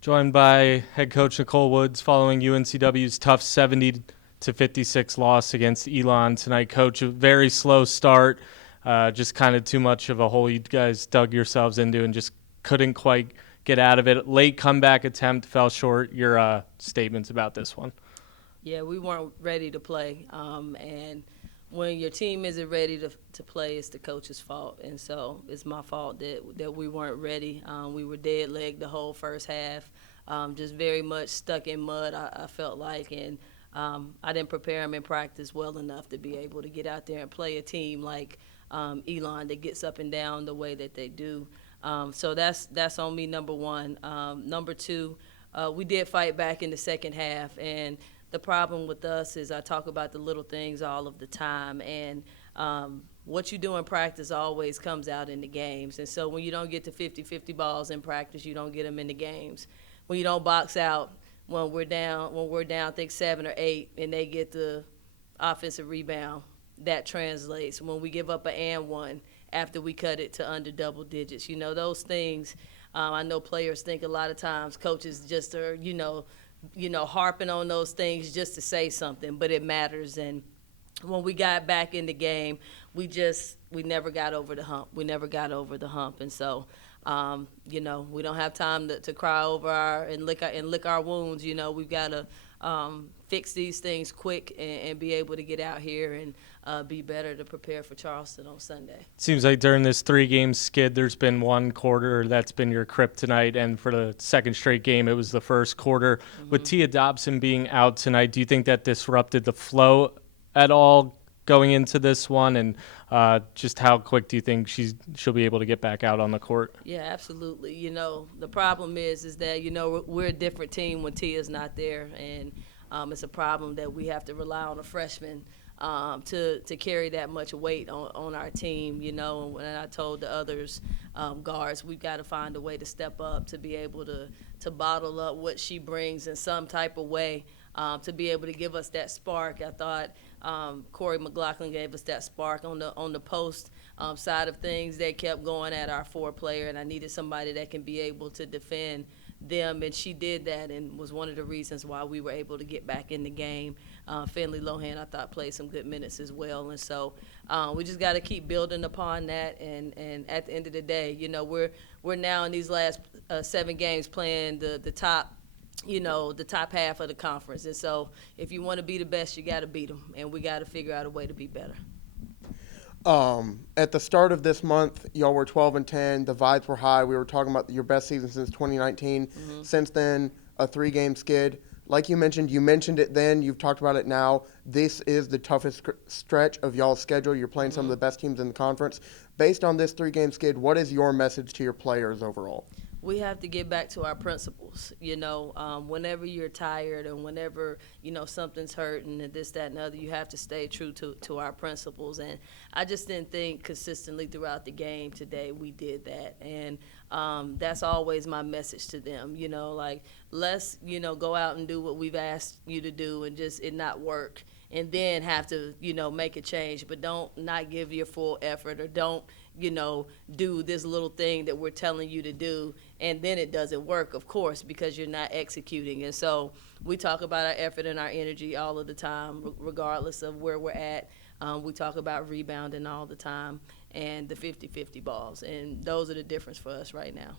Joined by head coach Nicole Woods following UNCW's tough 70-56 loss against Elon tonight. Coach, a very slow start, just kind of too much of a hole you guys dug yourselves into and just couldn't quite get out of it. Late comeback attempt, fell short. Your statements about this one? Yeah, we weren't ready to play. And when your team isn't ready to play, it's the coach's fault. And so it's my fault that we weren't ready. We were dead leg the whole first half, just very much stuck in mud, I felt like. And I didn't prepare them in practice well enough to be able to get out there and play a team like Elon that gets up and down the way that they do. So that's on me, number one. Number two, we did fight back in the second half, and the problem with us is I talk about the little things all of the time, and what you do in practice always comes out in the games. And so when you don't get to 50-50 balls in practice, you don't get them in the games. When you don't box out when we're down, I think 7 or 8, and they get the offensive rebound, that translates. When we give up an and one after we cut it to under double digits, those things. I know players think a lot of times coaches just are, harping on those things just to say something, but it matters. And when we got back in the game, we never got over the hump. And so, we don't have time to cry over and lick our wounds. We've got to fix these things quick and be able to get out here and be better to prepare for Charleston on Sunday. Seems like during this 3-game skid, there's been one quarter that's been your kryptonite, and for the second straight game, it was the first quarter. Mm-hmm. With Tia Dobson being out tonight, do you think that disrupted the flow at all going into this one, and just how quick do you think she'll be able to get back out on the court? Yeah, absolutely. The problem is that, we're a different team when Tia's not there, and it's a problem that we have to rely on a freshman to carry that much weight on our team, and when I told the others, guards, we've got to find a way to step up to be able to bottle up what she brings in some type of way, to be able to give us that spark. I thought Corey McLaughlin gave us that spark on the post side of things. They kept going at our 4-player, and I needed somebody that can be able to defend them, and she did that, and was one of the reasons why we were able to get back in the game. Finley Lohan, I thought, played some good minutes as well, and so we just got to keep building upon that. And at the end of the day, we're now in these last 7 games playing the top, the top half of the conference, and so if you want to be the best, you got to beat them, and we got to figure out a way to be better. At the start of this month, y'all were 12-10. The vibes were high. We were talking about your best season since 2019. Mm-hmm. Since then, a 3-game skid. Like you mentioned it then. You've talked about it now. This is the toughest stretch of y'all's schedule. You're playing some of the best teams in the conference. Based on this 3-game skid, what is your message to your players overall? We have to get back to our principles. Whenever you're tired and whenever, something's hurting and this, that, and the other, you have to stay true to our principles. And I just didn't think consistently throughout the game today we did that. And that's always my message to them, let's, go out and do what we've asked you to do and just it not work. And then have to, make a change, but don't not give your full effort, or don't, do this little thing that we're telling you to do, and then it doesn't work, of course, because you're not executing. And so we talk about our effort and our energy all of the time, regardless of where we're at. We talk about rebounding all the time and the 50-50 balls, and those are the difference for us right now.